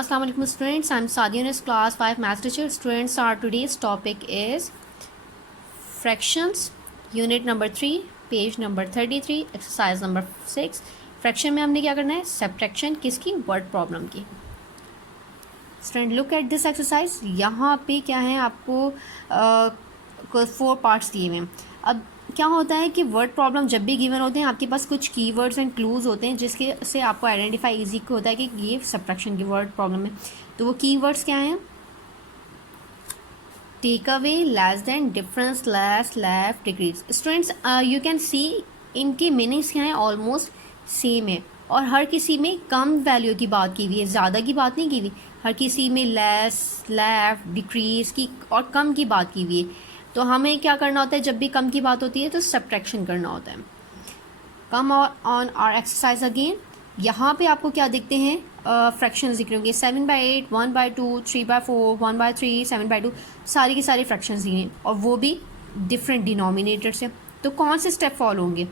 Assalamu alaikum students, I'm Sadia Yunus, class 5 math teacher. Students, our today's topic is fractions, unit number 3, page number 33, exercise number 6. Fraction में हमने क्या करना है, subtraction किसकी, word problem की. Student look at this exercise. यहाँ पे क्या है, आपको 4 पार्ट्स दिए हुए हैं. अब क्या होता है कि वर्ड प्रॉब्लम जब भी गिवन होते हैं आपके पास कुछ कीवर्ड्स एंड क्लूज होते हैं जिसके से आपको आइडेंटिफाई इजी होता है कि ये सब्ट्रैक्शन की वर्ड प्रॉब्लम है. तो वो कीवर्ड्स क्या हैं, take away, less than, difference, less, left, decrease. Students you can see इनके मीनिंग्स क्या हैं, ऑलमोस्ट सेम है और हर किसी में कम वैल्यू की बात की हुई है, ज़्यादा की बात नहीं की हुई. हर किसी में लेस, लेफ्ट, डिक्रीज की और कम की बात की हुई है. तो हमें क्या करना होता है, जब भी कम की बात होती है तो सब्ट्रैक्शन करना होता है. Come on our exercise again. यहाँ पे आपको क्या देखते हैं, फ्रैक्शंस दिख रहे होंगे. 7/8, 1/2, 3/4, 1/3, 7/2, सारी की सारी फ्रैक्शंस दिए हैं और वो भी डिफरेंट डिनोमिनेटर से. तो कौन से स्टेप फॉलो होंगे,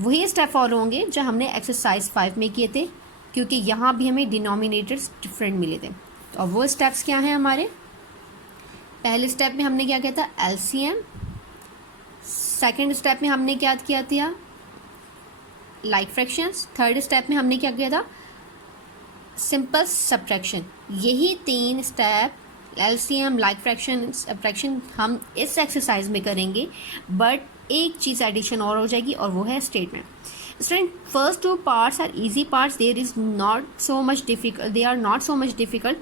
वही स्टेप फॉलो होंगे जो हमने एक्सरसाइज 5 में किए थे, क्योंकि यहाँ भी हमें डिनोमिनेटर्स डिफरेंट मिले थे. तो अब वो स्टेप्स क्या हैं हमारे. पहले स्टेप में हमने क्या किया था, एलसीएम. सेकंड स्टेप में हमने क्या किया था, लाइक फ्रैक्शंस. थर्ड स्टेप में हमने क्या किया था, सिंपल सब्ट्रैक्शन. यही 3 step LCM, like fraction, subtraction हम इस एक्सरसाइज में करेंगे. बट एक चीज़ एडिशन और हो जाएगी और वो है statement. Student first 2 parts are easy parts, there is not so much difficult, they are not so much difficult.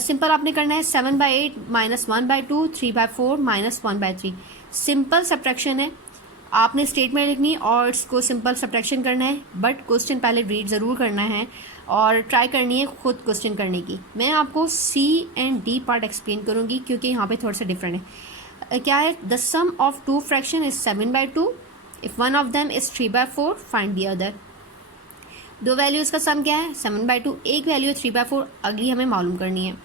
Simple आपने करना है 7/8 माइनस 1/2, 3/4 माइनस 1/3. सिंपल सब्ट्रैक्शन है, आपने स्टेटमेंट लिखनी है और इसको सिंपल सब्ट्रैक्शन करना है. बट क्वेश्चन पहले रीड ज़रूर करना है और ट्राई करनी है खुद क्वेश्चन करने की. मैं आपको सी एंड डी पार्ट एक्सप्लेन करूँगी क्योंकि यहाँ पे थोड़ा सा डिफरेंट है. क्या है, the sum of 2 fraction is 7/2. If one of them is 3/4, find the other. 2 values का सम क्या है, 7/2. एक वैल्यू 3/4, अगली हमें मालूम करनी है.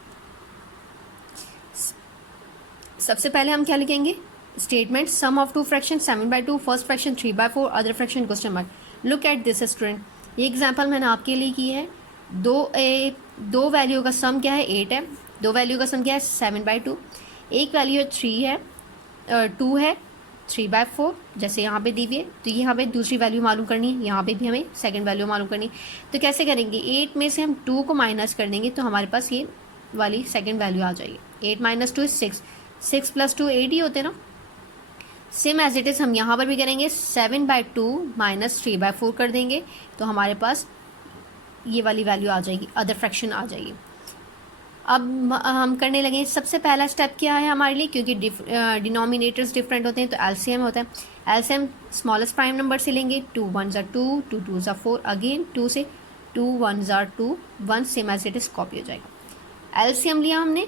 सबसे पहले हम क्या लिखेंगे, statement sum of 2 fraction 7/2, first fraction 3/4, other fraction question mark. Look at this student, ये एग्जांपल मैंने आपके लिए की है. दो वैल्यू का सम क्या है, 8 है. 2 वैल्यू का सम क्या है, 7/2. एक वैल्यू 3 है, 2 है, 3/4 जैसे यहाँ पे दी हुई है. तो यहाँ पे दूसरी वैल्यू मालूम करनी है, यहाँ पे भी हमें सेकंड वैल्यू मालूम करनी है. तो कैसे करेंगे, 8 में से हम 2 को माइनस कर देंगे तो हमारे पास ये वाली सेकंड वैल्यू आ जाएगी. 8 - 2 6, 6 + 2 8 ही होते ना. सेम एज इट इज़ हम यहाँ पर भी करेंगे, 7/2 माइनस 3/4 कर देंगे तो हमारे पास ये वाली वैल्यू आ जाएगी, अदर फ्रैक्शन आ जाएगी. अब हम करने लगे. सबसे पहला स्टेप क्या है हमारे लिए, क्योंकि डिनोमिनेटर्स डिफरेंट होते हैं तो एलसीएम होता है. एलसीएम स्मॉलेस्ट प्राइम नंबर से लेंगे. 2 1s are 2, 2 2s are 4, again 2 से 2 1s are 2, 1 same as it is copy हो जाएगा. एलसीएम लिया हमने,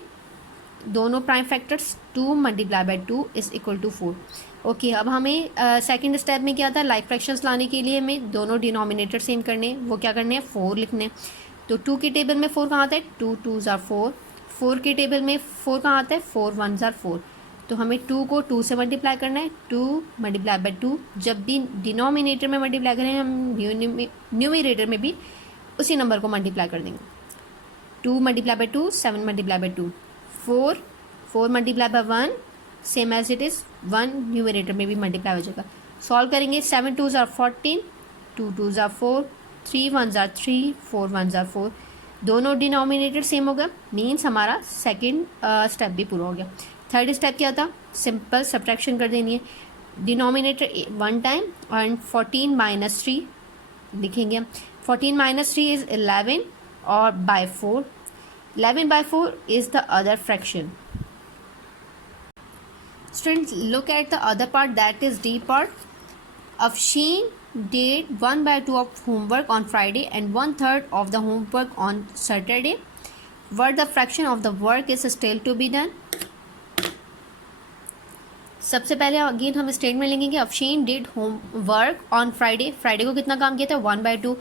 दोनों prime factors, 2 × 2 is equal to 4. Okay, अब हमें सेकंड स्टेप में क्या था, लाइक फ्रैक्शंस लाने के लिए हमें दोनों डिनोमिनेटर सेम करने, वो क्या करने हैं, 4 लिखने. तो 2 के टेबल में 4 कहाँ आता है, 2 2s are 4. 4 के टेबल में 4 कहाँ आता है, 4 1s are 4. तो हमें 2 को 2 से मल्टीप्लाई करना है. 2 × 2, जब भी डिनोमिनेटर में मल्टीप्लाई करें हम न्यूमरेटर में भी उसी नंबर को मल्टीप्लाई कर देंगे. 2 × 2 7 × 2 4, 4 × 1 same as it is 1 numerator में भी मल्टीप्लाई हो जाएगा. सॉल्व करेंगे. 7 2s are 14, 2 2s are 4, 3 1s are 3, 4 1s are 4. दोनों डिनोमिनेटर सेम हो गया, मीन्स हमारा सेकंड स्टेप भी पूरा हो गया. थर्ड स्टेप क्या था, सिंपल सब्ट्रैक्शन कर देनी है. डिनोमिनेटर 1 टाइम और 14 - 3 लिखेंगे. 14 - 3 इज़ 11 और bye 4. 11/4 is the other fraction. Students, look at the other part, that is D part. Afshin did 1/2 of homework on Friday and 1/3 of the homework on Saturday. What the fraction of the work is still to be done? सबसे पहले again हम statement लेंगे कि Afsheen did homework on Friday. Friday को कितना काम किया था, 1/2.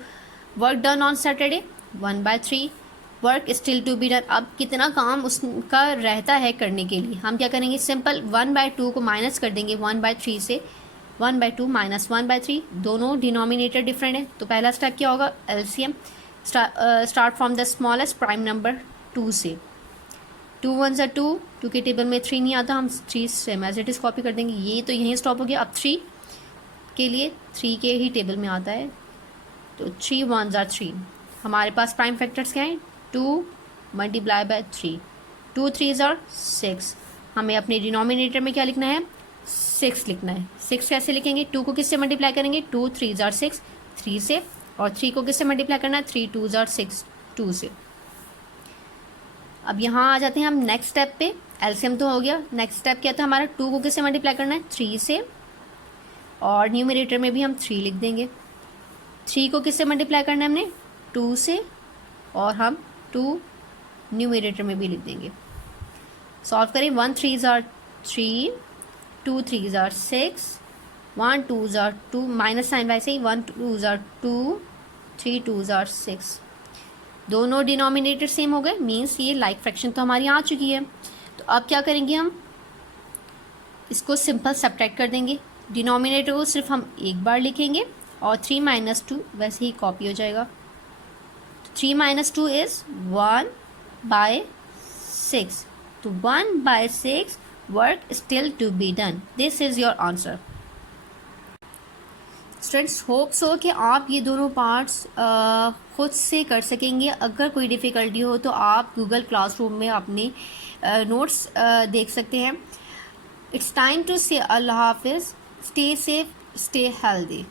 Work done on Saturday 1/3. Work still to be done, अब कितना काम उसका रहता है करने के लिए. हम क्या करेंगे, सिंपल 1/2 को माइनस कर देंगे 1/3 से. 1/2 - 1/3, दोनों डिनोमिनेटर डिफरेंट है. तो पहला स्टेप क्या होगा, LCM. Start from the smallest prime number 2 से। 2 1 ज़ा 2, 2 के टेबल में 3 नहीं आता, हम 3 same as it is copy कर देंगे। ये तो यहीं स्टॉप हो गया। अब 3 के लिए 3 के ही टेबल में आता है, तो 3 1 ज़ा 3। हमारे पास प्राइम फैक्टर्स क्या हैं? 2 मल्टीप्लाई बाय 3, 2 3 ज़ा 6। हमें अपने डिनोमिनेटर में क्या लिखना है? 6 लिखना है। 6 कैसे लिखेंगे? 2 को किससे मल्टीप्लाई करेंगे? 2 3 ज़ा 6, 3 से। और 3 को किससे मल्टीप्लाई करना है? 3 2 ज़ा 6, 2 से। अब यहाँ आ जाते हैं हम नेक्स्ट स्टेप पे। एलसीएम तो हो गया। नेक्स्ट स्टेप क्या था हमारा? 2 को किससे मल्टीप्लाई करना है? 3 से। और न्यूमरेटर में भी हम 3 लिख देंगे। 3 को किससे मल्टीप्लाई करना है हमने? 2 से। और हम 2 न्यूमरेटर में भी लिख देंगे। सॉल्व करें। 1 3 ज़ा 3, 2 3 ज़ा 6, 1 2 ज़ा 2, माइनस साइन वैसे ही, 1 2 ज़ा 2, 3 2 ज़ा 6। दोनों डिनोमिनेटर सेम हो गए, मीन्स ये लाइक फ्रैक्शन तो हमारी आ चुकी है। तो अब क्या करेंगे? हम इसको सिंपल सब्ट्रैक्ट कर देंगे। डिनोमिनेटर को सिर्फ हम एक बार लिखेंगे और 3 - 2 वैसे ही कॉपी हो जाएगा। 3 - 2 इज़ 1/6। तो 1/6 work still to be done. This is your answer. Students, hope so कि आप ये दोनों पार्ट्स खुद से कर सकेंगे। अगर कोई डिफ़िकल्टी हो तो आप गूगल क्लासरूम में अपने नोट्स देख सकते हैं। इट्स टाइम टू से अल्लाह हाफिज़। Stay safe, stay healthy.